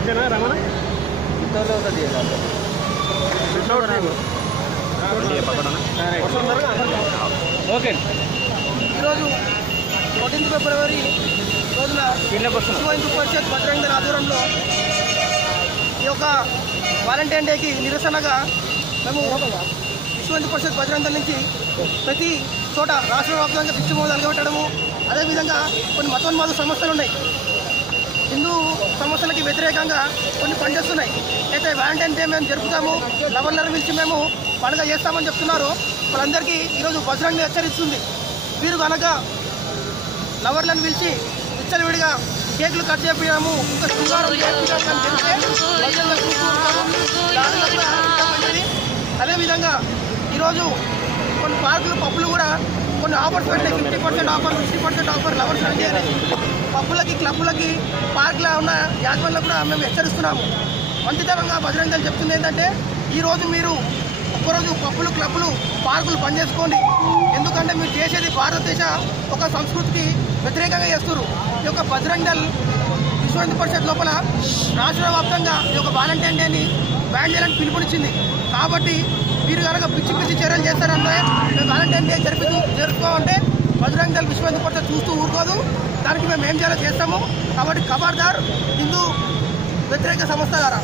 ఓకేనా రమణ ఓకే. ఈరోజు 14 ఫిబ్రవరి రోజున విశ్వ హిందూ పరిషత్ బజరంగ దళ ఆధ్వర్యంలో ఈ యొక్క వాలంటైన్ డేకి నిరసనగా మేము విశ్వ హిందూ పరిషత్ బజరంగ దళ నుంచి ప్రతి చోట రాష్ట్ర వ్యాప్తంగా పిచ్చి మొదలు తలగబెట్టడము, అదేవిధంగా కొన్ని మతోన్మాద సమస్యలు ఉన్నాయి. హిందూ సమస్యలకి వ్యతిరేకంగా కొన్ని పనిచేస్తున్నాయి. అయితే వాలంటైన్ డే మేము జరుపుతాము, లవర్లను పిలిచి మేము పండుగ చేస్తామని చెప్తున్నారు. వాళ్ళందరికీ ఈరోజు బజరంగ హెచ్చరిస్తుంది. వీరు కనుక లవర్లను పిలిచి విచ్చలవిడిగా కేకులు కట్ చేపించడము, ఇంకా శృంగారం చేయించడం చెప్తే బజరంగ అదేవిధంగా ఈరోజు కొన్ని పార్కులు పబ్బులు కూడా కొన్ని ఆఫర్స్ పెట్టాయి. 50% ఆఫర్, 60% ఆఫర్ లవర్స్ అని పబ్బులకి, క్లబ్బులకి, పార్కులో ఉన్న యాజమాన్లకు కూడా మేము హెచ్చరిస్తున్నాము. మంచితనంగా బజరంగ దళ చెప్తుంది ఏంటంటే, ఈరోజు మీరు ఒక్కరోజు పబ్బులు, క్లబ్బులు, పార్కులు బంద్ చేసుకోండి. ఎందుకంటే మీరు చేసేది భారతదేశ ఒక సంస్కృతికి వ్యతిరేకంగా చేస్తున్నారు. ఈ యొక్క బజరంగ దళ విశ్వ హిందూ పరిషత్ లోపల రాష్ట్ర వ్యాప్తంగా ఈ యొక్క వాలంటైన్ డేని బ్యాన్ చేయాలని పిలుపునిచ్చింది. కాబట్టి మీరు కనుక పిచ్చి పిచ్చి చర్యలు చేస్తారంటే, మేము వాలంటైన్ డే జరుపుకోమంటే బజరంగ దళ విశ్వ హిందూ పరిషత్ చూస్తూ ఊరుకోదు. దానికి మేము ఏం చేయాలో చేస్తాము. కాబట్టి ఖబర్దార్ హిందూ వ్యతిరేక సంస్థ ద్వారా.